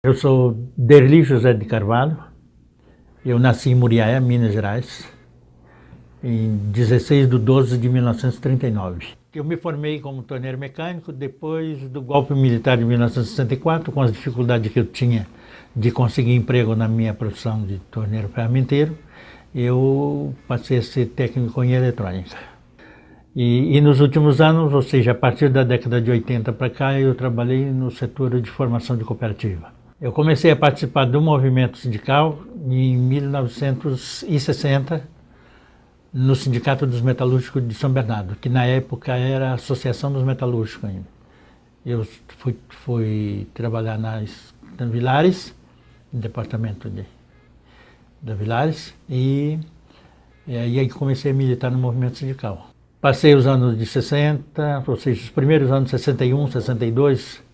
Eu sou Derli José de Carvalho, eu nasci em Muriaé, Minas Gerais, em 16 de 12 de 1939. Eu me formei como torneiro mecânico depois do golpe militar de 1964, com as dificuldades que eu tinha de conseguir emprego na minha profissão de torneiro ferramenteiro, eu passei a ser técnico em eletrônica. E nos últimos anos, ou seja, a partir da década de 80 para cá, eu trabalhei no setor de formação de cooperativa. Eu comecei a participar do movimento sindical em 1960, no Sindicato dos Metalúrgicos de São Bernardo, que na época era a Associação dos Metalúrgicos ainda. Eu fui trabalhar na Villares, no departamento da Villares, e aí comecei a militar no movimento sindical. Passei os anos de 60, ou seja, os primeiros anos de 61, 62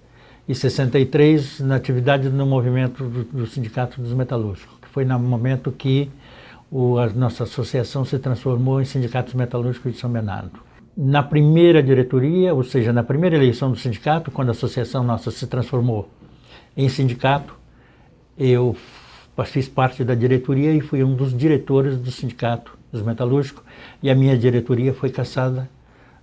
e 63 na atividade no movimento do Sindicato dos Metalúrgicos, que foi no momento que a nossa associação se transformou em Sindicatos Metalúrgicos de São Bernardo. Na primeira diretoria, ou seja, na primeira eleição do sindicato, quando a associação nossa se transformou em sindicato, eu fiz parte da diretoria e fui um dos diretores do Sindicato dos Metalúrgicos, e a minha diretoria foi cassada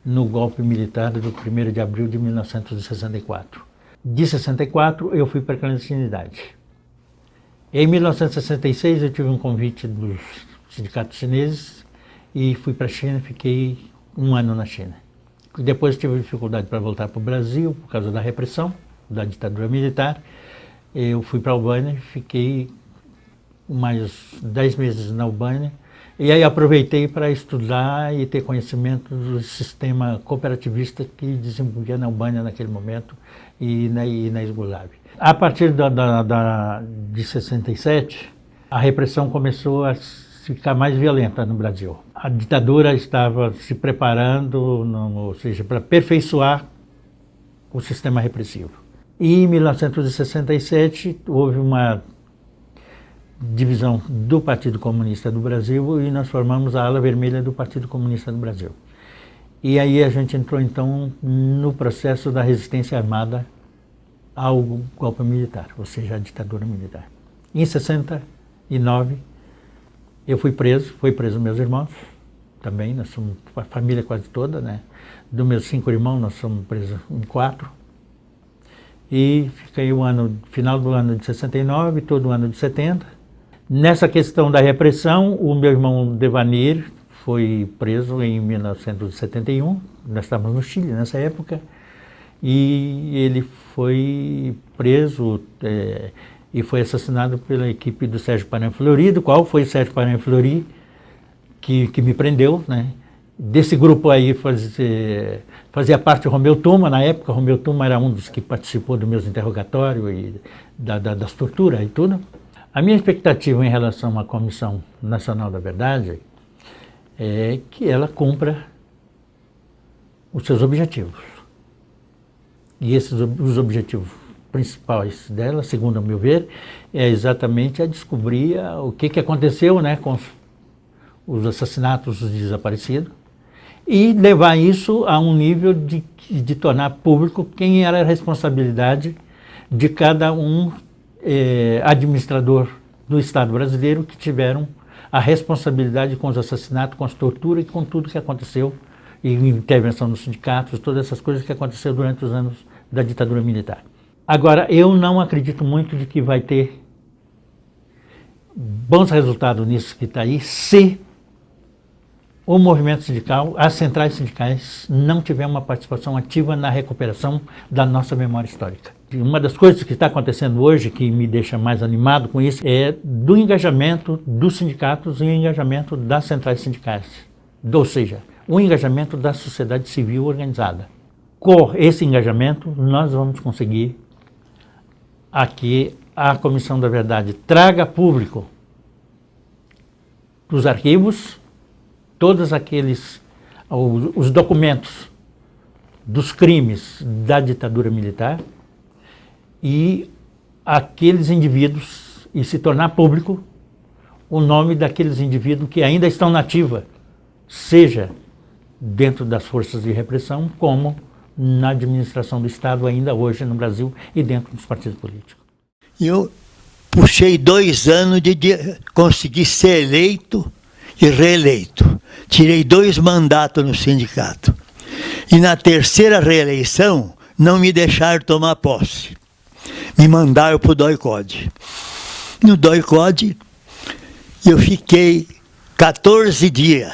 no golpe militar do 1º de abril de 1964. De 64 eu fui para a clandestinidade. Em 1966 eu tive um convite dos sindicatos chineses e fui para a China, fiquei um ano na China. Depois tive dificuldade para voltar para o Brasil por causa da repressão, da ditadura militar. Eu fui para a Albânia, fiquei mais 10 meses na Albânia, e aí aproveitei para estudar e ter conhecimento do sistema cooperativista que desenvolvia na Albânia naquele momento e na ex-Yugoslávia. A partir de 67, a repressão começou a ficar mais violenta no Brasil. A ditadura estava se preparando, ou seja, para aperfeiçoar o sistema repressivo. E em 1967 houve uma divisão do Partido Comunista do Brasil e nós formamos a ala vermelha do Partido Comunista do Brasil. E aí a gente entrou então no processo da resistência armada ao golpe militar, ou seja, à ditadura militar. Em 69 eu fui preso meus irmãos também, nós somos a família quase toda, né? Dos meus 5 irmãos nós somos presos em 4. E fiquei final do ano de 69, todo o ano de 70. Nessa questão da repressão, o meu irmão Devanir foi preso em 1971, nós estávamos no Chile nessa época, e ele foi preso e foi assassinado pela equipe do Sérgio Paran Fleury, do qual foi o Sérgio Paran Fleury que me prendeu, né? Desse grupo aí fazia parte o Romeu Tuma, na época. O Romeu Tuma era um dos que participou dos meus interrogatórios e das torturas e tudo. A minha expectativa em relação à Comissão Nacional da Verdade é que ela cumpra os seus objetivos. E os objetivos principais dela, segundo o meu ver, é exatamente a descobrir o que aconteceu, né, com os assassinatos dos desaparecidos e levar isso a um nível de tornar público quem era a responsabilidade de cada administrador do Estado brasileiro que tiveram a responsabilidade com os assassinatos, com as torturas e com tudo que aconteceu, e intervenção nos sindicatos, todas essas coisas que aconteceram durante os anos da ditadura militar. Agora, eu não acredito muito de que vai ter bons resultados nisso que está aí, se o movimento sindical, as centrais sindicais, não tiver uma participação ativa na recuperação da nossa memória histórica. Uma das coisas que está acontecendo hoje, que me deixa mais animado com isso, é do engajamento dos sindicatos e o engajamento das centrais sindicais. Ou seja, o engajamento da sociedade civil organizada. Com esse engajamento, nós vamos conseguir que a Comissão da Verdade traga a público dos arquivos todos os documentos dos crimes da ditadura militar e aqueles indivíduos, e se tornar público o nome daqueles indivíduos que ainda estão na ativa, seja dentro das forças de repressão, como na administração do Estado ainda hoje no Brasil e dentro dos partidos políticos. Eu puxei 2 anos de conseguir ser eleito e reeleito. Tirei 2 mandatos no sindicato. E na 3ª reeleição, não me deixaram tomar posse. Me mandaram para o DOI-CODE. No DOI-CODE, eu fiquei 14 dias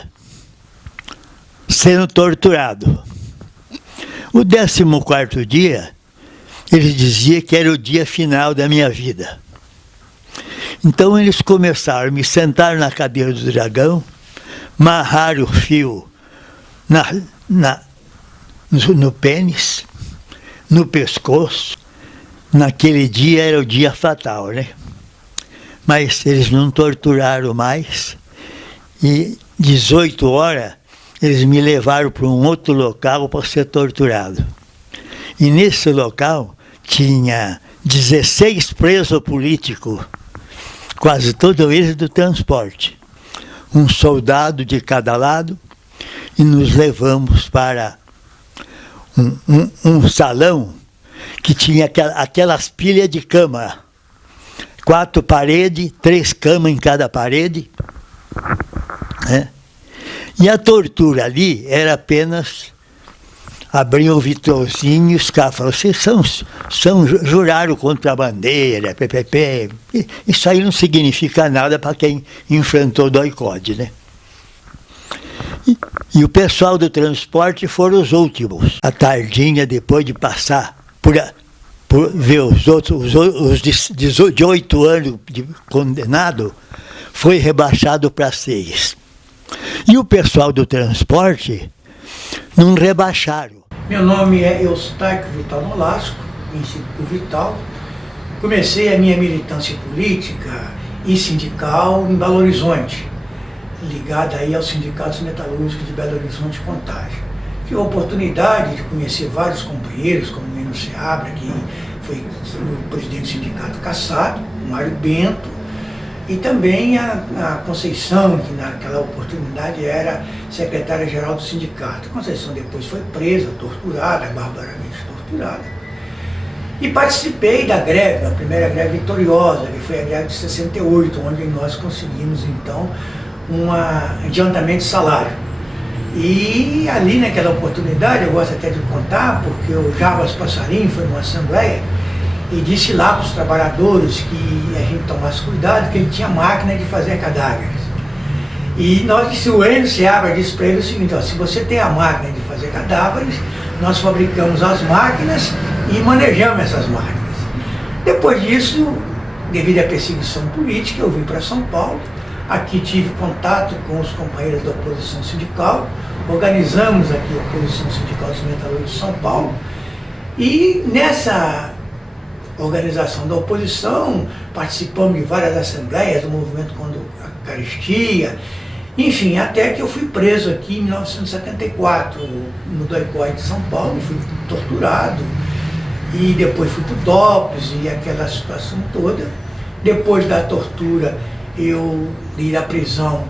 sendo torturado. O 14º dia, eles diziam que era o dia final da minha vida. Então eles começaram a me sentar na cadeira do dragão, amarrar o fio no pênis, no pescoço. Naquele dia era o dia fatal, né? Mas eles não torturaram mais. E 18 horas, eles me levaram para um outro local para ser torturado. E nesse local tinha 16 presos políticos, quase todos eles do transporte. Um soldado de cada lado, e nos levamos para um salão que tinha aquelas pilhas de cama. 4 paredes, 3 camas em cada parede. Né? E a tortura ali era apenas abrir o vitrolzinho e os caras falaram, vocês juraram contra a bandeira, PPP. Isso aí não significa nada para quem enfrentou o DOI-CODE, né? E o pessoal do transporte foram os últimos. A tardinha, depois de passar por ver os outros, os 18 anos de condenado, foi rebaixado para 6. E o pessoal do transporte não rebaixaram. Meu nome é Eustáquio Vital Nolasco, Instituto Vital. Comecei a minha militância política e sindical em Belo Horizonte, ligada aí aos sindicatos metalúrgicos de Belo Horizonte e Contagem. Tive a oportunidade de conhecer vários companheiros, como o Menino Seabra, que foi o presidente do sindicato cassado, o Mário Bento, e também a Conceição, que naquela oportunidade era secretária-geral do sindicato. A Conceição depois foi presa, torturada, barbaramente torturada. E participei da greve, da primeira greve vitoriosa, que foi a greve de 68, onde nós conseguimos, então, um adiantamento de salário. E ali, naquela oportunidade, eu gosto até de contar, porque o Jarbas Passarinho foi numa assembleia e disse lá para os trabalhadores que a gente tomasse cuidado, que ele tinha máquina de fazer cadáveres. E o Enio Seabra disse para ele o seguinte, ó, se você tem a máquina de fazer cadáveres, nós fabricamos as máquinas e manejamos essas máquinas. Depois disso, devido à perseguição política, eu vim para São Paulo. Aqui tive contato com os companheiros da oposição sindical, organizamos aqui a oposição sindical dos metalúrgicos de São Paulo, e nessa organização da oposição participamos de várias assembleias do movimento contra a carestia, enfim, até que eu fui preso aqui em 1974 no DOI-CODE de São Paulo, fui torturado, e depois fui para o DOPS e aquela situação toda. Depois da tortura e da prisão,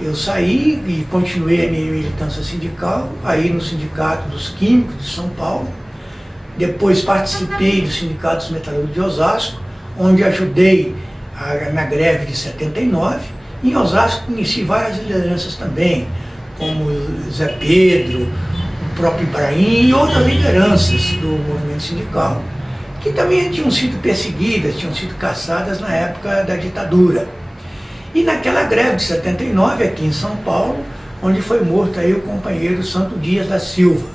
eu saí e continuei a minha militância sindical, aí no Sindicato dos Químicos de São Paulo. Depois participei do Sindicato dos Metalúrgicos de Osasco, onde ajudei na greve de 79. Em Osasco conheci várias lideranças também, como Zé Pedro, o próprio Ibrahim e outras lideranças do movimento sindical, que também tinham sido perseguidas, tinham sido caçadas na época da ditadura. E naquela greve de 79, aqui em São Paulo, onde foi morto aí o companheiro Santo Dias da Silva.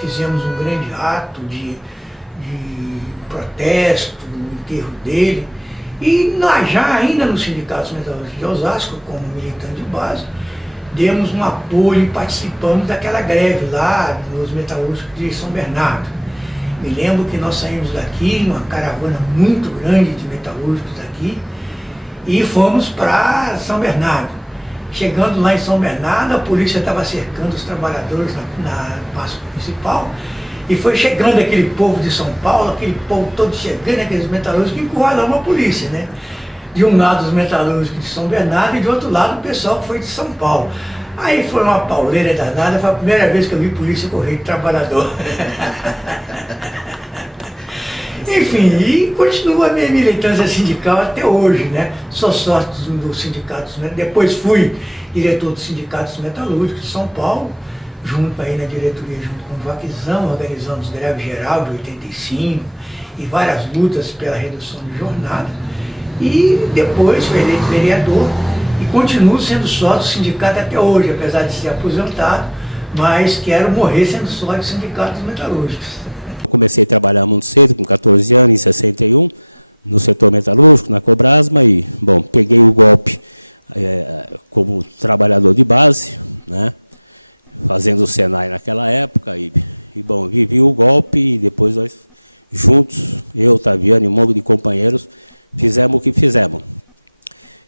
Fizemos um grande ato de protesto no enterro dele. E nós já, ainda no Sindicato Metalúrgico de Osasco, como militante de base, demos um apoio e participamos daquela greve lá nos metalúrgicos de São Bernardo. Me lembro que nós saímos daqui, uma caravana muito grande de metalúrgicos daqui, e fomos para São Bernardo. Chegando lá em São Bernardo, a polícia estava cercando os trabalhadores na praça municipal, e foi chegando aquele povo de São Paulo, aquele povo todo chegando, aqueles metalúrgicos, que encurralamos a polícia, né? De um lado os metalúrgicos de São Bernardo e de outro lado o pessoal que foi de São Paulo. Aí foi uma pauleira danada, foi a primeira vez que eu vi polícia correr de trabalhador. Enfim, e continua a minha militância sindical até hoje, né? Sou sócio do sindicato, depois fui diretor do Sindicato dos Metalúrgicos de São Paulo, junto aí na diretoria, junto com o Vaquizão, organizamos greve geral de 85 e várias lutas pela redução de jornada. E depois fui eleito vereador e continuo sendo sócio do sindicato até hoje, apesar de ser aposentado, mas quero morrer sendo sócio do Sindicato dos Metalúrgicos. Eu comecei a trabalhar muito cedo, com 14 anos, em 61, no setor metalúrgico, na Cobrasma, e, bom, peguei o golpe como trabalhador de base, né, fazendo o Senai naquela época, e, bom, vivi o golpe, e depois nós, juntos, eu, Taviano e um monte de companheiros, fizemos o que fizemos.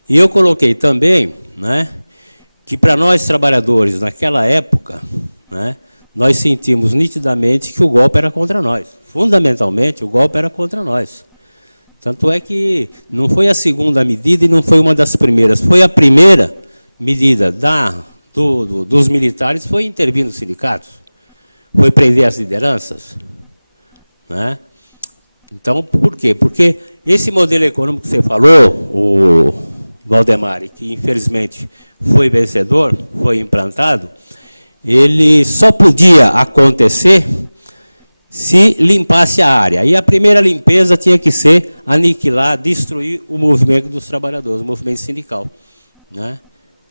E eu coloquei também, né, que para nós trabalhadores, naquela época, né, nós sentimos nitidamente que o golpe era contra nós. Fundamentalmente, o golpe era contra nós. Tanto é que não foi a segunda medida e não foi uma das primeiras. Foi a primeira medida dos militares, foi intervir nos sindicatos, foi prender as lideranças. Né? Então, por quê? Porque esse modelo econômico que você falou, o Valdemar, que infelizmente foi vencedor, foi implantado, ele só podia acontecer se limpasse a área. E a primeira limpeza tinha que ser aniquilar, destruir o movimento dos trabalhadores, o movimento sindical. Né?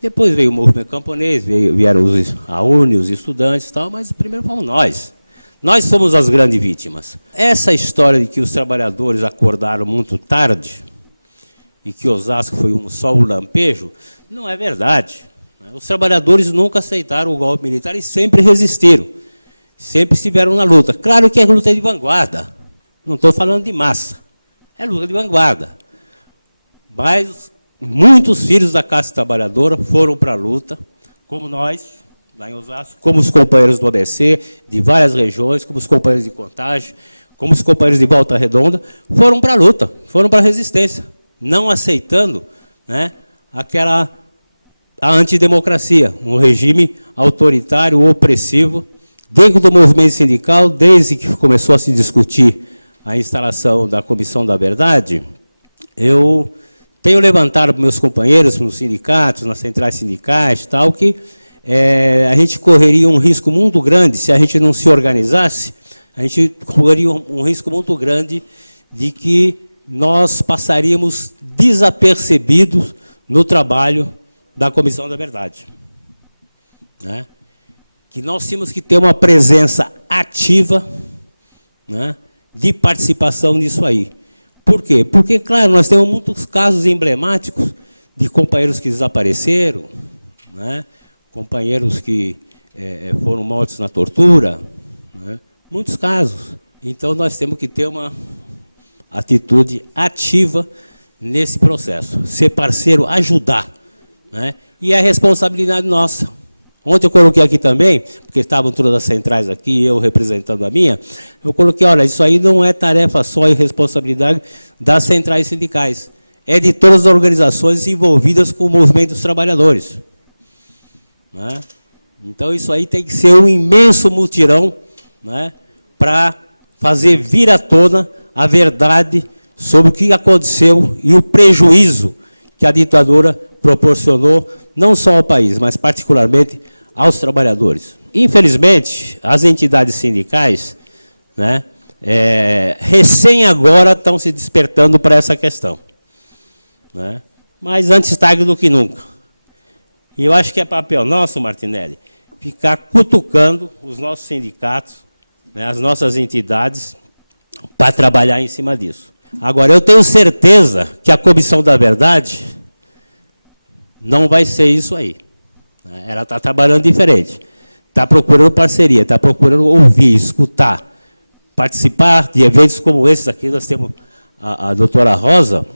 Depois veio o movimento camponês, vieram a UNE, os estudantes e tal, mas primeiro fomos nós. Nós somos as grandes vítimas. Essa história de que os trabalhadores acordaram muito tarde e que Osasco foi só um lampejo, não é verdade. Os trabalhadores nunca aceitaram o golpe militar e sempre resistiram. Sempre estiveram na luta. Claro que é luta de vanguarda. Não estou falando de massa. É luta de vanguarda. Mas muitos filhos da classe trabalhadora foram para a luta, como nós, lá em Osasco, como os companheiros do ABC, de várias regiões, como os companheiros de Contagem, como os companheiros de Volta Redonda, foram para a luta, foram para a resistência, não aceitando, né, a antidemocracia, um regime autoritário, opressivo. Dentro do movimento sindical, desde que começou a se discutir a instalação da Comissão da Verdade, eu tenho levantado para meus companheiros nos sindicatos, nas centrais sindicais, tal, que a gente correria um risco muito grande, se a gente não se organizasse, a gente correria um risco muito grande de que nós passaríamos desapercebidos no trabalho da Comissão da Verdade. Né? Que nós tínhamos que ter uma presença ativa, né, de participação nisso aí. Por quê? Porque, claro, nós temos muitos casos emblemáticos de companheiros que desapareceram, né, companheiros que foram mortos na tortura, né, muitos casos. Então, nós temos que ter uma atitude ativa nesse processo, ser parceiro, ajudar. Né, e é responsabilidade nossa. Ontem eu coloquei aqui também, porque estavam todas as centrais aqui, eu representando a minha, eu coloquei, olha, isso aí não é tarefa só e responsabilidade das centrais sindicais, é de todas as organizações envolvidas com o movimento dos trabalhadores. Né? Então isso aí tem que ser um imenso mutirão, né, para fazer vir à tona a verdade sobre o que aconteceu e o prejuízo que a ditadura proporcionou, não só ao país, mas particularmente aos trabalhadores. Infelizmente, as entidades sindicais, né, recém agora estão se despertando para essa questão. Né? Mas antes tarde do que nunca. E eu acho que é papel nosso, Martinelli, ficar cutucando os nossos sindicatos, né, as nossas entidades, para trabalhar em cima disso. Agora, eu tenho certeza que a Comissão da Verdade não vai ser isso aí. Ela está trabalhando diferente. Está procurando parceria, está procurando ouvir, escutar, participar de eventos como esses aqui. Nós temos a doutora Rosa,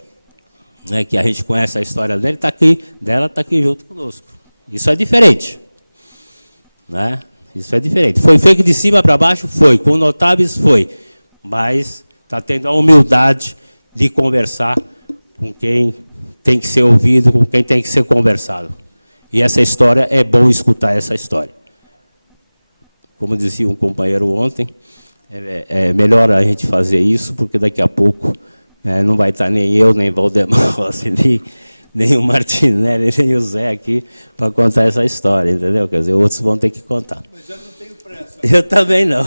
né, que a gente conhece a história dela, está aqui junto conosco. Isso é diferente. Né? Isso é diferente. Foi feito de cima para baixo? Foi. Com notáveis? Foi. Mas está tendo a humildade de conversar com quem tem que ser ouvido, com quem tem que ser conversado. E essa história, é bom escutar essa história. Como dizia um companheiro ontem, É melhor a gente fazer isso, porque daqui a pouco não vai estar nem eu, nem Valdemar Rossi, nem o Martinelli, nem o Zé aqui para contar essa história, entendeu? Quer dizer, outros vão ter que contar. Mas eu não tenho pressa. Eu também não.